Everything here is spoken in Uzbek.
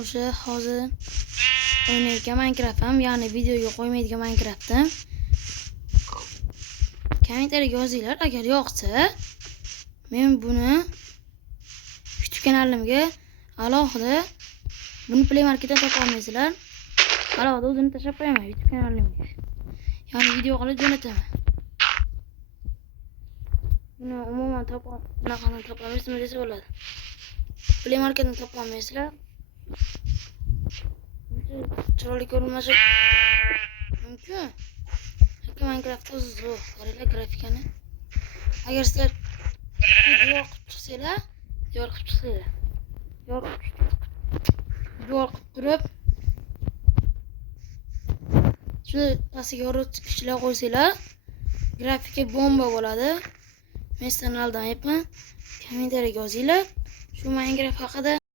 o'sha hozir o'ynayotgan Minecraft'im, ya'ni videoga qo'ymaydigan Minecraft'im. Kommentariyga yozinglar, agar yoqsa, men buni YouTube kanalimga alohida buni Play Marketdan topa olmaysizlar. Alohida o'zini tashlab qo'yaman YouTube kanalimga. Ya'ni video qilib jo'nataman. Buni umuman bunaqani topa olmaysizmi desa bo'ladi. Play Marketdan topa olmaysizlar. Chiroyli ko'rinmasligi mumkin. Lekin Minecraftda zo'r. Qaranglar grafikani. Agar sizlar devor qilib chiqsanglar, devor qilib turib shu pastiga yoritgichlar qo'ysanglar, grafika bomba bo'ladi. Men sizlarni aldamayapman. Kommentariyaga yozinglar shu Minecraft haqida.